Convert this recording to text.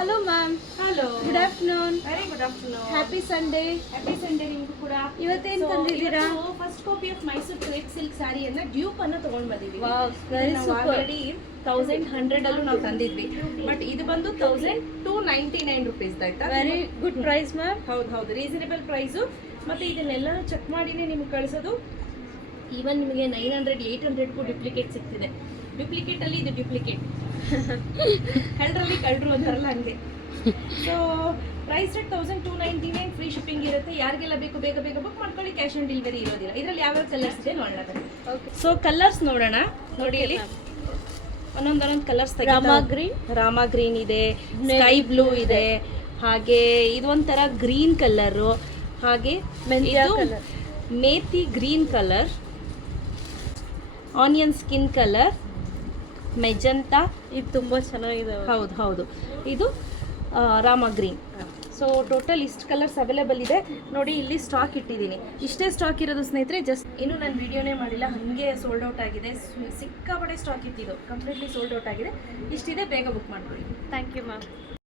Hello ma'am hello good afternoon very good afternoon happy Sunday happy Sunday ನಿಮ್ಗೂ ಕೂಡ. ಇವತ್ತೇನು ತಂದಿದ್ದೀರಾ? First copy of Mysuru crepe silk ಸ್ಯಾರಿಯನ್ನ dupe ಅನ್ನ ತಗೊಂಡ್ ಬಂದಿದ್ದೀವಿ. Wow, super thousand hundred ಅಲ್ಲೂ ನಾವು ತಂದಿದ್ವಿ. ಬಟ್ ಇದು ಬಂದು thousand two ninety nine rupees ಆಯ್ತಾ? ವೆರಿ ಗುಡ್ ಪ್ರೈಸ್ ಮ್ಯಾಮ್ ಹೌದು ಹೌದು. ರೀಸನೇಬಲ್ ಪ್ರೈಸು ಮತ್ತೆ ಇದನ್ನೆಲ್ಲ ಚೆಕ್ ಮಾಡಿನೇ ನಿಮ್ಗೆ ಕಳಿಸೋದು. ಈವನ್ ನಿಮಗೆ ನೈನ್ ಹಂಡ್ರೆಡ್ ಏಯ್ಟ್ ಹಂಡ್ರೆಡ್ಗೂ ಡ್ಯೂಪ್ಲಿಕೇಟ್ ಸಿಗ್ತಿದೆ. ಡ್ಯೂಪ್ಲಿಕೇಟ್ ಅಲ್ಲಿ ಇದು ಡ್ಯೂಪ್ಲಿಕೇಟ್ ಕಳ್ಳರಲ್ಲಿ ಕಳ್ಳರು ಅಂತಾರಲ್ಲ ಹಂಗೆ. So price rate thousand two ninety nine free shipping ಇರುತ್ತೆ. ಯಾರಿಗೆಲ್ಲ ಬೇಕು ಬೇಗ ಬೇಗ ಬುಕ್ ಮಾಡ್ಕೊಳ್ಳಿ. ಕ್ಯಾಶ್ ಆನ್ ಡೆಲಿವರಿ ಇರೋದಿಲ್ಲ. ಇದರಲ್ಲಿ ಯಾವ್ಯಾವ ಕಲರ್ಸ್ ಇದೆ ನೋಡೋಣ ಬನ್ನಿ. ಸೊ ಕಲರ್ಸ್ ನೋಡೋಣ. ನೋಡಿ ಇಲ್ಲಿ. ಒಂದೊಂದೊಂದು colours Rama green Rama green ಇದೆ ಸ್ಕೈ ಬ್ಲೂ ಇದೆ. ಹಾಗೆ ಇದೊಂಥರ ಒಂಥರ ಗ್ರೀನ್ ಕಲರು ಹಾಗೆ ಇದು methi green colour onion skin colour magenta ಇದು ತುಂಬಾ ಚೆನ್ನಾಗಿದೆ ಹೌದು ಹೌದು. ಇದು ರಾಮ ಗ್ರೀನ್. ಸೊ ಟೋಟಲ್ ಇಷ್ಟು ಕಲರ್ಸ್ ಅವೈಲೇಬಲ್ ಇದೆ. ನೋಡಿ ಇಲ್ಲಿ ಸ್ಟಾಕ್ ಇಟ್ಟಿದ್ದೀನಿ. ಇಷ್ಟೇ ಸ್ಟಾಕ್ ಇರೋದು ಸ್ನೇಹಿತರೆ ಜಸ್ಟ್ ಇನ್ನೂ ನಾನು ವಿಡಿಯೋನೇ ಮಾಡಿಲ್ಲ. ಹಾಗೆ ಸೋಲ್ಡ್ ಔಟ್ ಆಗಿದೆ. ಸಿಕ್ಕಾಪಡೆ ಸಿಕ್ಕಾಪಟ್ಟೆ ಸ್ಟಾಕ್ ಇತ್ತಿದ್ದು ಕಂಪ್ಲೀಟ್ಲಿ ಸೋಲ್ಡ್ ಔಟ್ ಆಗಿದೆ. ಇಷ್ಟಿದೆ ಬೇಗ ಬುಕ್ ಮಾಡ್ಕೊಳ್ಳಿ. Thank you ma'am